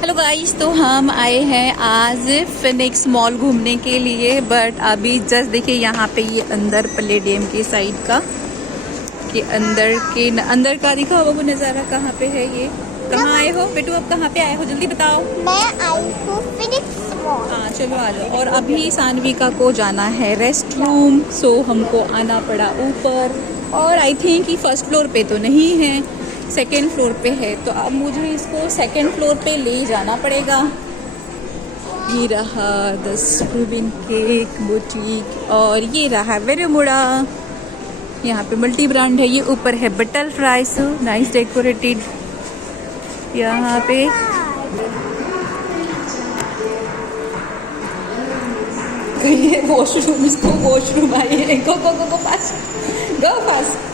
Hello guys, तो हम आए हैं आज फिनिक्स मॉल घूमने के लिए। बट अभी जस्ट देखिए यहाँ पे ये अंदर पैलेडियम की साइड का कि अंदर का दिखा वो नज़ारा कहाँ पे है। ये कहाँ आए हो बेटू, अब कहाँ पे आए हो जल्दी बताओ। मैं आई हूँ फिनिक्स मॉल। हाँ चलो आ जाओ। और अभी सानविका को जाना है रेस्ट रूम, सो हमको आना पड़ा ऊपर। और आई थिंक कि फर्स्ट फ्लोर पे तो नहीं है, सेकेंड फ्लोर पे है। तो अब मुझे इसको सेकेंड फ्लोर पे ले जाना पड़ेगा। ये रहा द स्क्रूबिन केक बुटीक और ये रहा वेरेमुड़ा। यहाँ पे मल्टी ब्रांड है। ये ऊपर है बटल फ्राइज, नाइस डेकोरेटेड। यहाँ पे ये वॉशरूम, इसको वॉशरूम आई है। गो फास्ट गो फास्ट।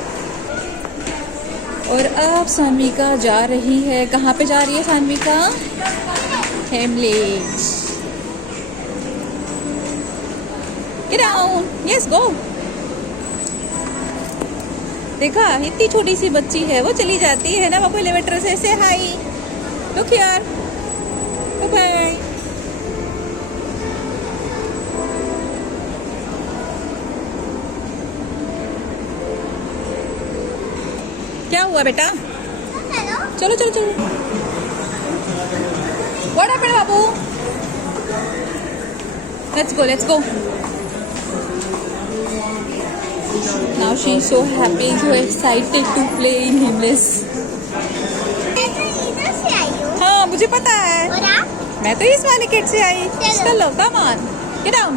और अब सानविका जा रही है, कहाँ पे जा रही है Sanvika? Hamlet. Get down, yes go. देखा इतनी छोटी सी बच्ची है, वो चली जाती है ना बाबू एलिवेटर से हाई। Look here, bye. क्या हुआ बेटा? चलो चलो चलो। What happened, Babu? Let's go. Now she is so happy, so excited to play in Himmlis. मैं तो इधर से आई हूँ। हाँ मुझे पता है। और आप? मैं तो इस वाले गेट से आई। चलो come on, get down.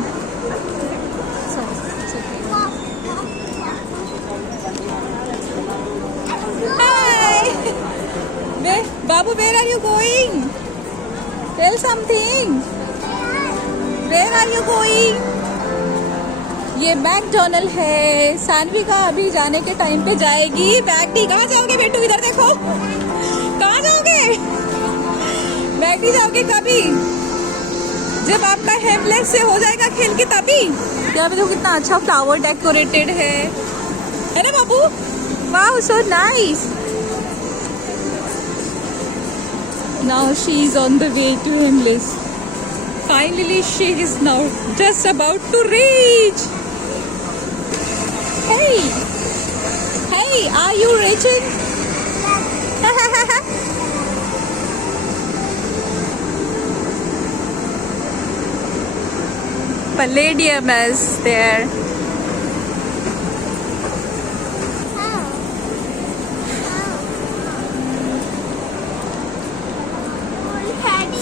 Babu, where are you going? Tell something. Where are you going? ये मैकडोनल्ड है। सानविका अभी जाने के टाइम पे जाएगी। मैकडी कहाँ जाओगे बेटू? इधर देखो, कहाँ जाओगे? मैकडी जाओगे कभी? जब आपका हेमलेस से हो जाएगा खेल के तभी। यहाँ पे देखो कितना अच्छा फ्लावर डेकोरेटेड है ना बाबू? वाह, so nice. Now she is on the way to Himmlis. Finally, she is now just about to reach. Hey, are you reaching? Palladium is there.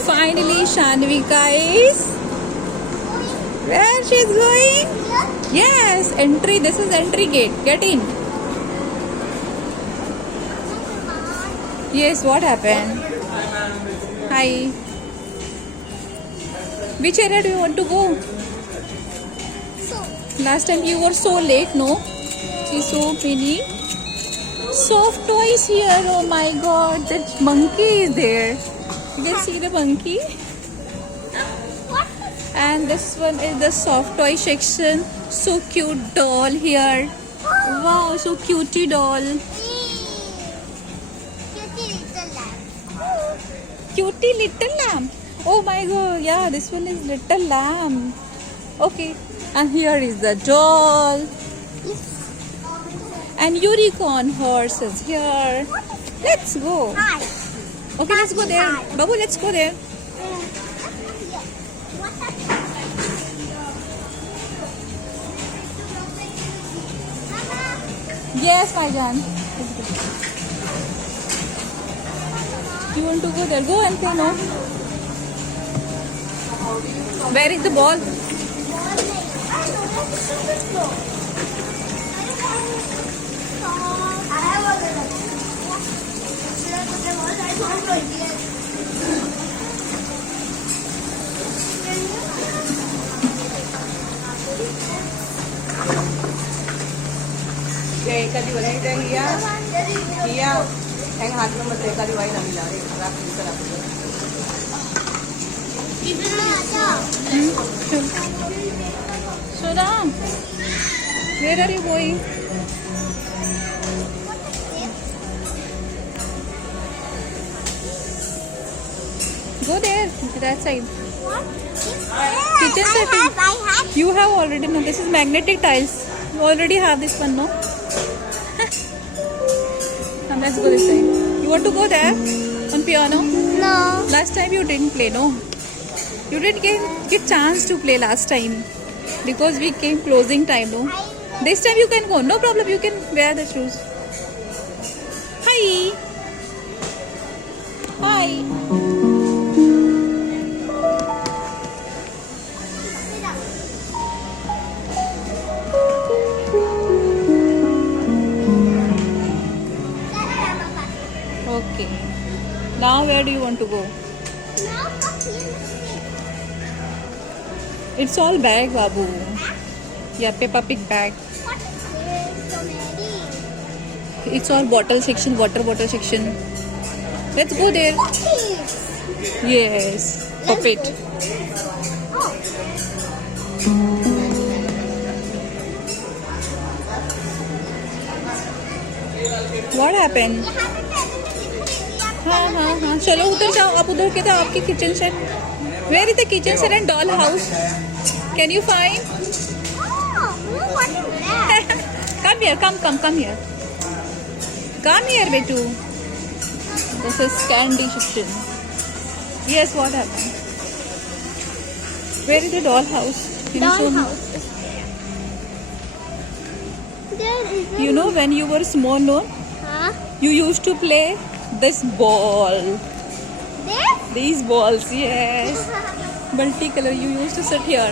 Finally, Shanvika is where she is going? Yes, entry. This is entry gate. Get in. Yes, what happened? Hi. Which area do you want to go? Last time you were so late, no? See so many soft toys here. Oh my God, that monkey is there. You can see the monkey. And this one is the soft toy section. So cute doll here. Wow, so cutie doll. Cutie little lamb. Oh my God, yeah, this one is little lamb. Okay, and here is the doll. And unicorn horse is here. Let's go. Okay, let's go there. Babu, let's go there. Yes, Faijan. You want to go there? Go and play, no? Where is the ball? कधी बोलायचं हिया hang हात number ते कधी Y नाही रे रात्री चला Shura, where are you going? Go there, that side. What? Kitchen I setting. have. You have already, no, this is magnetic tiles. You already have this one, no? Now let's go this side. You want to go there on piano? No. Last time you didn't play, no? You didn't get chance to play last time because we came closing time, no? This time you can go, no problem. You can wear the shoes. Hi. Hi. Okay. Now where do you want to go? It's all bag, Babu. Yeah, Peppa Pig bag. What is this? So many. It's all bottle section, water bottle section. Let's go there. Puppies. Yes. Puppet. Oh. What happened? हाँ हाँ हाँ चलो उधर जाओ आप उधर के तो आपकी kitchen set where is the kitchen set and doll house can you find Oh, what is that? come here betu this is candy section yes what happened where is the doll house can you show me? Dollhouse. There is a... You know when you were small no Huh? you used to play this ball This? these balls yes multicolor you used to sit here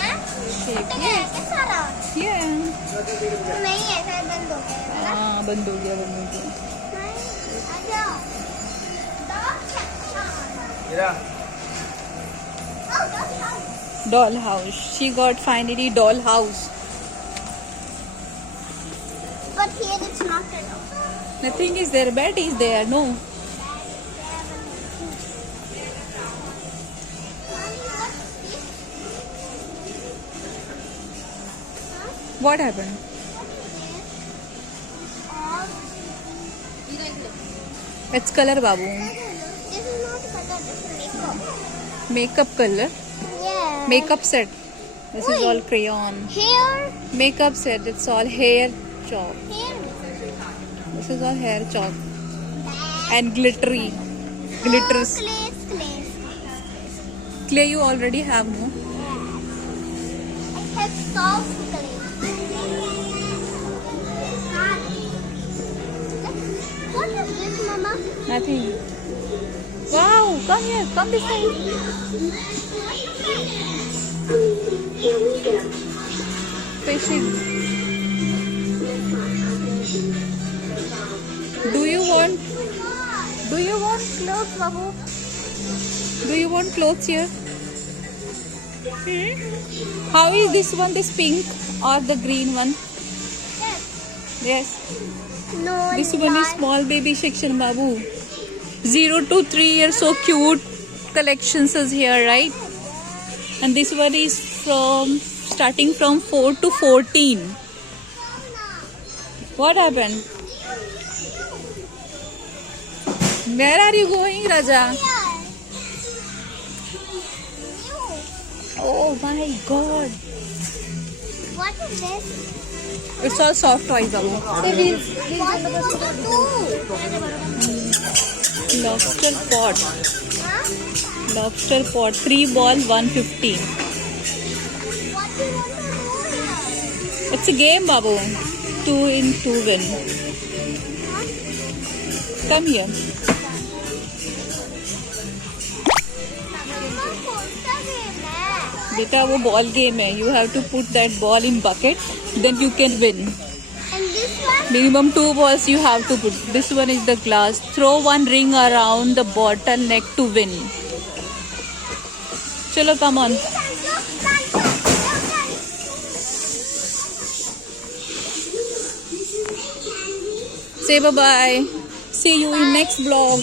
Huh? Shape, तो yes. कैसा रहा? yeah तो नहीं है शायद बंद हो गया है ना? हाँ बंद हो गया नहीं, आ जाओ। Dog section. Oh, dog house. doll house she got finally doll house But here it's not a dog. nothing is there bed is there no what happened it's color babu This is not color, this is makeup. makeup color Yeah. makeup set this is all crayon Hair. makeup set it's all hair chalk Hair. this is all hair chalk and glittery glitters Glaze. clay you already have no I have soft glaze. What is this, Mama? nothing wow come here come this side fishing do you want clothes babu do you want clothes here how is this one this pink or the green one yes No. this one is small baby section babu 0 to 3 years so cute collections is here right and this one is from starting from 4 to 14 what happened where are you going raja oh my god What is this? it's all soft toys babu What do you want to do? lobster pot Huh? lobster pot 3 ball 150 What do you want to do here? it's a game babu 2 in 2 win come here Mama, कौन सा game है? बेटा वो ball game है you have to put that ball in bucket then you can win And this one? minimum 2 balls you have to put this one is the glass throw one ring around the bottle neck to win chalo come on say bye bye see you in next vlog